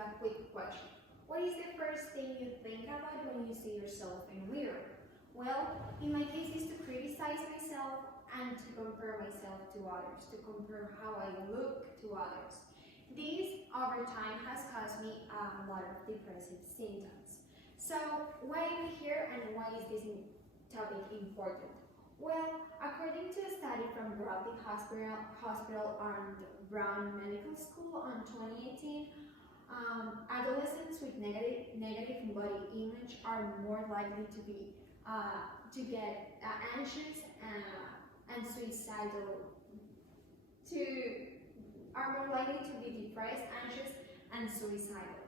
you a quick question. What is the first thing you think about when you see yourself in a mirror? Well, in my case, it's to criticize myself and to compare myself to others, to compare how I look to others. This, over time, has caused me a lot of depressive symptoms. So, why am I here and why is this topic important? Well, according to a study from Bradley Hospital and Brown Medical School on 2018, adolescents with negative body image are more likely to get anxious and suicidal. Are more likely to be depressed, anxious, and suicidal.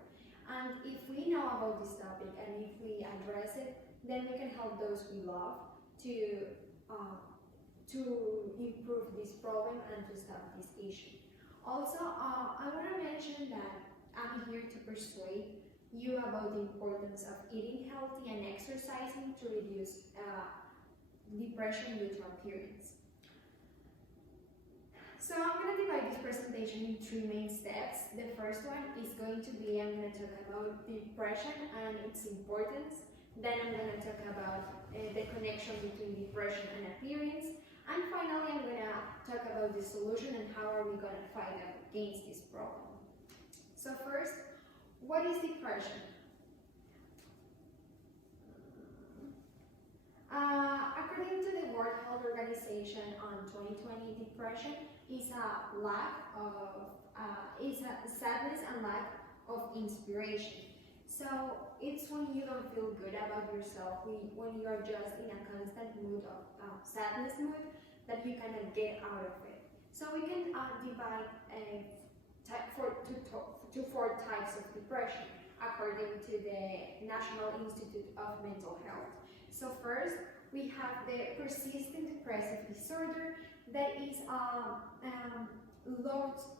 And if we know about this topic and if we address it, then we can help those we love to improve this problem and to stop this issue. Also, I want to mention that I'm here to persuade you about the importance of eating healthy and exercising to reduce depression due to appearance. So I'm going to divide this presentation in three main steps. The first one is going to be, I'm going to talk about depression and its importance. Then I'm going to talk about the connection between depression and appearance. And finally, I'm going to talk about the solution and how are we going to fight against this problem. So first, what is depression? According to the World Health Organization on 2020, depression is a sadness and lack of inspiration. So it's when you don't feel good about yourself, when you are just in a constant mood of sadness mood that you cannot get out of it. So we can divide to four types of depression according to the National Institute of Mental Health. So first, we have the persistent depressive disorder that is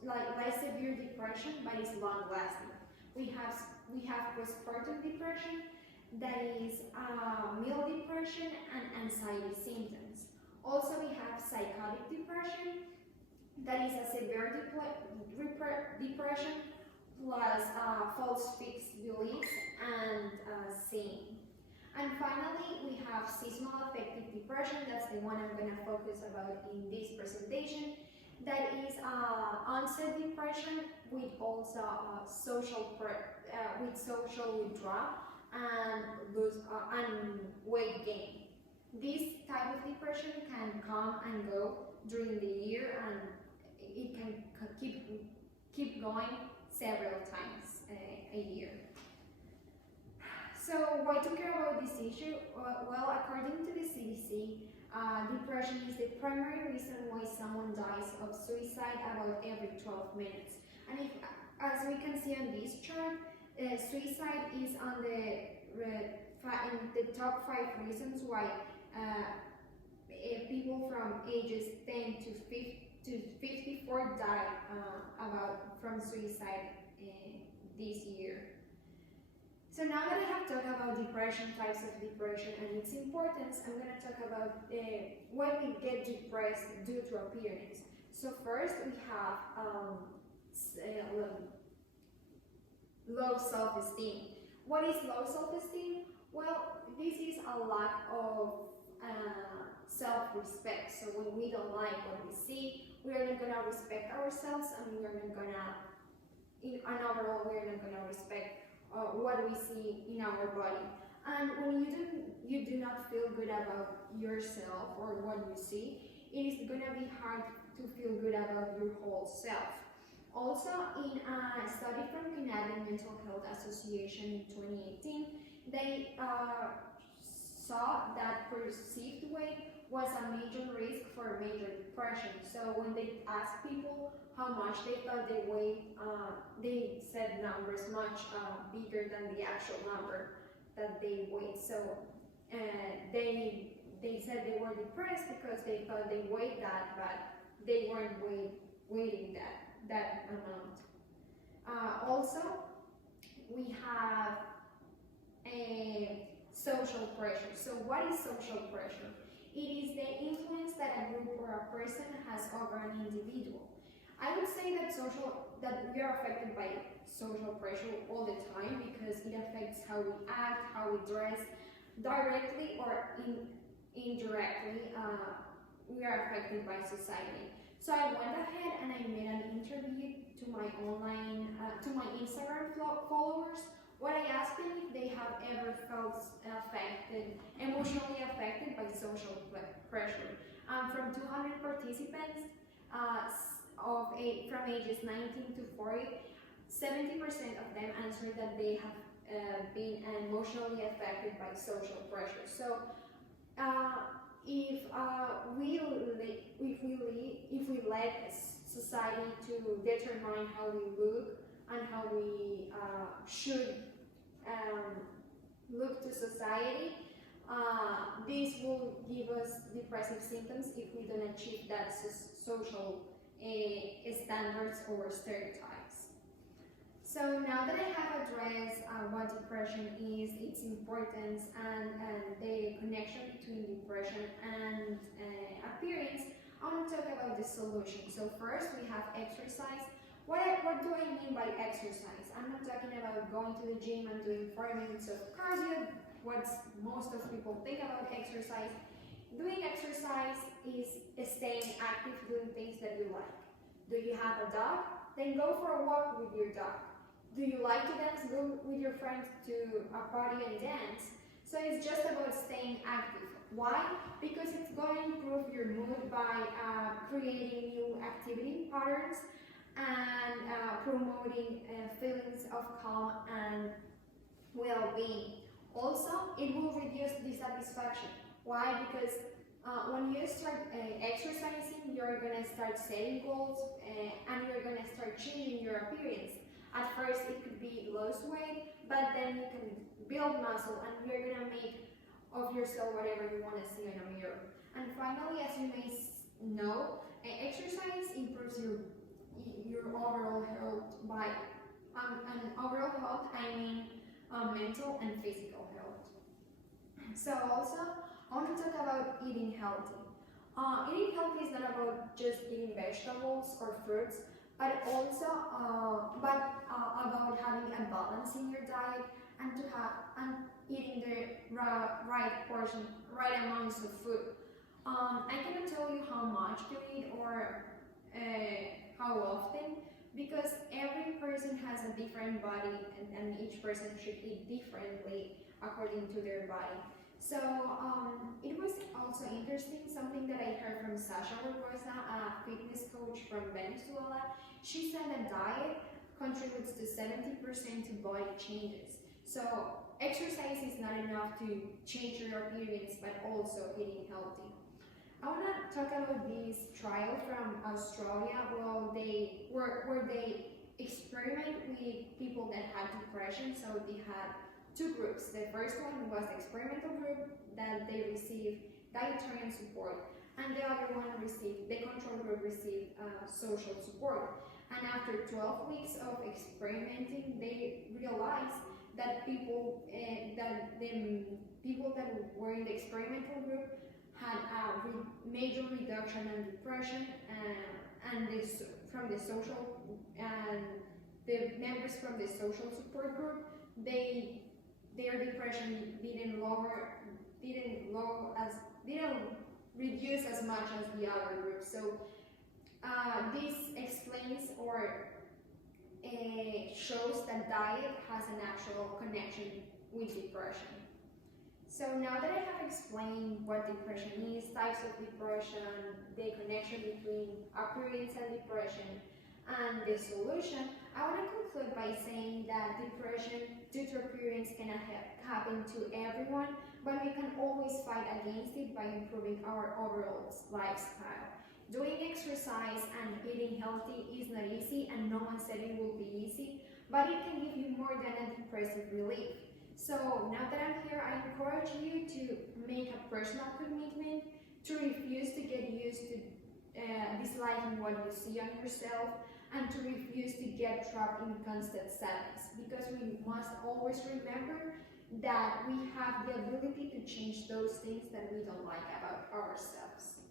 less severe depression but is long-lasting. We have postpartum depression that is mild depression and anxiety symptoms. Also, we have psychotic depression that is a severe depression plus false fixed beliefs and sin. And finally, we have seasonal affective depression. That's the one I'm going to focus about in this presentation. That is onset depression with also social withdrawal and weight gain. This type of depression can come and go during the year, and it can keep going several times a year. So why to care about this issue? Well, according to the CDC, depression is the primary reason why someone dies of suicide about every 12 minutes. And as we can see on this chart, suicide is on in the top 5 reasons why people from ages 10 to 54 die from suicide this year. So now that I have talked about depression, types of depression, and its importance, I'm going to talk about when we get depressed due to appearance. So first, we have low self-esteem. What is low self-esteem? Well, this is a lack of self-respect. So when we don't like what we see, we are not going to respect ourselves, and we are not going to, overall, we are not going to respect what we see in our body. And when you do not feel good about yourself or what you see, it is going to be hard to feel good about your whole self. Also, in a study from Canadian Mental Health Association in 2018, they saw that perceived weight was a major risk for major depression. So when they asked people how much they thought they weighed, they said numbers much bigger than the actual number that they weighed. So they said they were depressed because they thought they weighed that, but they weren't weighing that amount. Also, we have a social pressure. So what is social pressure? It is the influence that a group or a person has over an individual. I would say that that we are affected by social pressure all the time because it affects how we act, how we dress, directly or indirectly. We are affected by society. So I went ahead and I made an interview to my Instagram followers. What I asked them if they have ever felt emotionally affected by social pressure. From 200 participants from ages 19 to 40, 70% of them answered that they have been emotionally affected by social pressure. So if we let society to determine how we look and how we should look to society, this will give us depressive symptoms if we don't achieve that social standards or stereotypes. So now that I have addressed what depression is, its importance, and the connection between depression and appearance, I want to talk about the solution. So first we have exercise. What do I mean by exercise? I'm not talking about going to the gym and doing 4 minutes of cardio, what most of people think about exercise. Doing exercise is staying active, doing things that you like. Do you have a dog? Then go for a walk with your dog. Do you like to dance? Go with your friends to a party and dance. So it's just about staying active. Why? Because it's going to improve your mood by creating new activity patterns and promoting feelings of calm and well-being. Also, it will reduce dissatisfaction. Why? Because when you start exercising, you're going to start setting goals and you're going to start changing your appearance. At first, it could be lose weight, but then you can build muscle and you're going to make of yourself whatever you want to see in a mirror. And finally, as you may know, exercise improves your overall health by overall health, I mean mental and physical health. So also, I want to talk about eating healthy. Eating healthy is not about just eating vegetables or fruits, but also about having a balance in your diet and eating the right portion, right amounts of food. I cannot tell you how much to eat or how often, because every person has a different body and each person should eat differently according to their body. So it was also interesting, something that I heard from Sasha Barbosa, a fitness coach from Venezuela. She said that diet contributes to 70% to body changes. So exercise is not enough to change your appearance, but also eating healthy. I want to talk about this trial from Australia where they experiment with people that had depression. So they had two groups. The first one was the experimental group that they received dietary support, and the other one the control group received social support. And after 12 weeks of experimenting, they realized that the people that were in the experimental group had a major reduction in depression, and from the social and the members from the social support group, their depression didn't reduce as much as the other group. So this explains or shows that diet has an actual connection with depression. So now that I have explained what depression is, types of depression, the connection between appearance and depression, and the solution, I want to conclude by saying that depression due to appearance cannot happen to everyone, but we can always fight against it by improving our overall lifestyle. Doing exercise and eating healthy is not easy, and no one said it will be easy, but it can give you more than a depressive relief. So now that I'm here, I encourage you to make a personal commitment to refuse to get used to disliking what you see on yourself, and to refuse to get trapped in constant sadness, because we must always remember that we have the ability to change those things that we don't like about ourselves.